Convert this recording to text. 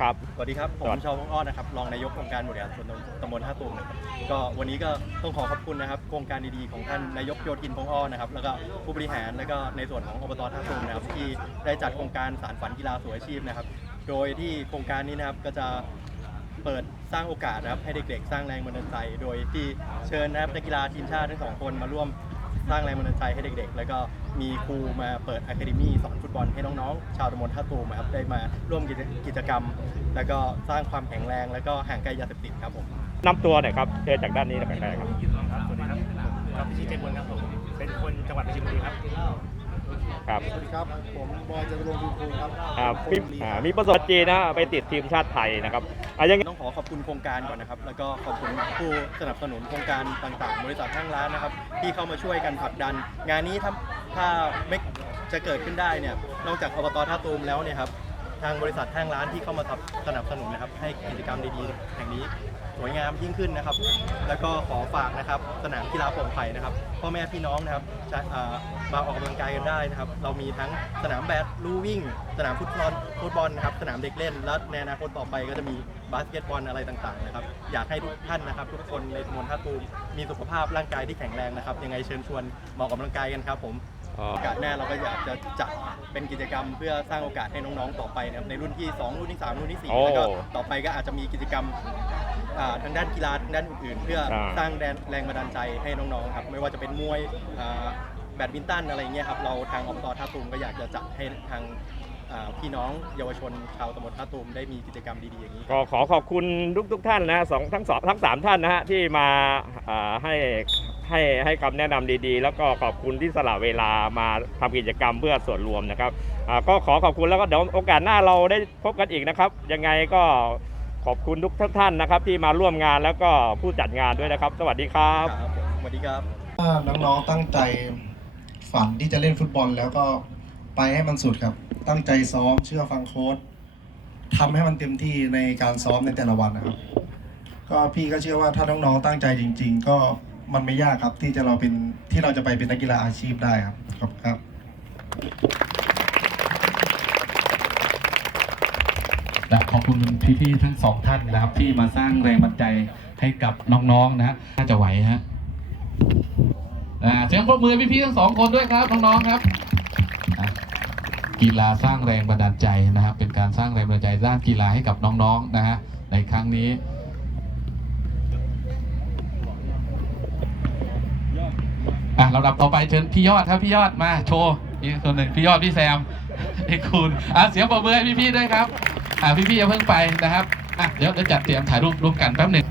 ครับ สวัสดีครับผสวัมสดีชาวพงอ้อนะครับ รองนายกองค์การบริหารส่วนตำบลท่าตูมนะครับก็วันนี้ก็ต้องขอขอบคุณนะครับ โครงการดีๆของท่านนายกโยธินพงอ้อนะครับ แล้วก็ผู้บริหาร แล้วก็ในส่วนของอบตท่าตูมนะครับ ที่ได้จัดโครงการสารฝันกีฬาสู่อาชีพนะครับ โดยที่โครงการนี้นะครับก็จะเปิดสร้างโอกาสนะครับให้เด็กๆ สร้างแรงบันดาลใจ โดยที่เชิญนะครับนักกีฬาทีมชาติทั้งสองคนมาร่วมสร้างแรงบันดาลใจให้เด็กๆ แล้วก็ มีครูมาเปิดอะคาเดมี่สอนฟุตบอลให้น้องๆ ชาวตำบลท่าตูมนะครับได้มาร่วมกิจกิจกรรม แล้วก็สร้างความแข็งแรงแล้วก็ห่างไกลยาเสพติดครับผมนำตัวหน่อยครับเชิญจากด้านนี้หน่อยครับครับสวัสดีครับผมครับพิชิตเจบุญครับผมเป็นคนจังหวัดราชบุรีครับครับสวัสดีครับผมบอยจตุรงค์ภูภูครับอ่ามีอ่ามีประสบการณ์จีนนะไปติดทีมชาติไทยนะครับอะยังไงต้องขอขอบคุณโครงการก่อนนะครับ แล้วก็ขอบคุณผู้สนับสนุนโครงการต่างๆ บริษัทห้างร้านนะครับ ที่เข้ามาช่วยกันผลักดัน งานนี้ถ้า ถ้าไม่จะเกิดขึ้นได้เนี่ยนอกจากอบตท่าตูมแล้วเนี่ยครับทางบริษัทห้างร้านที่เข้ามาสนับสนุนนะครับ ให้กิจกรรมดีๆแห่งนี้สวยงามยิ่งขึ้นนะครับ แล้วก็ขอฝากนะครับ สนามกีฬาโปร่งไผ่นะครับพ่อแม่พี่น้องนะครับจะมาออกกำลังกายกันได้นะครับ เรามีทั้งสนามแบดลู่วิ่ง สนามฟุตบอลฟุตบอลนะครับสนามเด็กเล่น และในอนาคตต่อไปก็จะมีบาสเกตบอลอะไรต่างๆนะครับ อยากให้ทุกท่านนะครับ ทุกคนในตำบลท่าตูมมีสุขภาพร่างกายที่แข็งแรงนะครับ ยังไงเชิญชวนมาออกกำลังกายกันครับผม โอกาสหน้าเราก็อยากจะจัดเป็นกิจกรรมเพื่อสร้างโอกาสให้น้องๆต่อไปนะครับในรุ่นที่ 2 รุ่นที่ 3 รุ่นที่โอ้4แล้วก็ต่อไปก็อาจจะมีกิจกรรมอ่าทางด้านกีฬาทางด้านอื่นๆ เพื่ออ่าสร้างแรงแรงบันดาลใจให้น้องๆครับไม่ว่าจะเป็นมวยอ่าแบดมินตันอะไรเงี้ยครับเราทางอบตท่าตูมก็อยากจะจัดให้ทาง อ่าพี่น้องเยาวชนชาวตำบลท่าตูมได้มีกิจกรรมดีๆอย่างนี้ ก็ขอขอบคุณทุกทุกๆท่านนะฮะสองทั้งสองทั้งสามท่านนะฮะที่มาอ่าให้ให้ให้คำแนะนำดีๆ แล้วก็ขอบคุณที่สละเวลามาทำกิจกรรมเพื่อส่วนรวมนะครับอ่าก็ขอขอบคุณแล้วก็เดี๋ยวโอกาสหน้าเราได้พบกันอีกนะครับ ยังไงก็ขอบคุณทุกท่านนะครับ ที่มาร่วมงานแล้วก็ผู้จัดงานด้วยนะครับ สวัสดีครับ ครับผมสวัสดีครับ ถ้าน้องๆตั้งใจฝันที่จะเล่นฟุตบอลแล้วก็ไปให้มันสุดครับ ตั้งใจซ้อมเชื่อฟังโค้ชทำให้มันเต็มที่ในการซ้อมในแต่ละวันนะครับ ก็พี่ก็เชื่อว่าถ้าน้องๆตั้งใจจริง ๆ ก็มันไม่ยากครับที่จะเราเป็นที่เราจะไปเป็นนักกีฬาอาชีพได้ครับขอบคุณครับ และขอบคุณพี่ๆทั้งสองท่านนะครับ ที่มาสร้างแรงบันดาลใจให้กับน้องๆนะฮะน่าจะไหวฮะอ่าเสียงปรบมือพี่ๆทั้งสองคนด้วยครับน้องๆครับ กีฬาสร้างแรงบันดาลใจนะครับ เป็นการสร้างแรงบันดาลใจด้านกีฬาให้กับน้องๆนะฮะในครั้งนี้อะลำดับต่อไปเชิญพี่ยอดครับพี่ยอดมาโชว์อีกคนหนึ่งพี่ยอดพี่แซมไอ้คุณอะเสียงปรบมือให้พี่ๆด้วยครับอะพี่ๆอย่าเพิ่งไปนะครับอะเดี๋ยวเดี๋ยวจัดเตรียมถ่ายรูปร่วมกันแป๊บหนึ่ง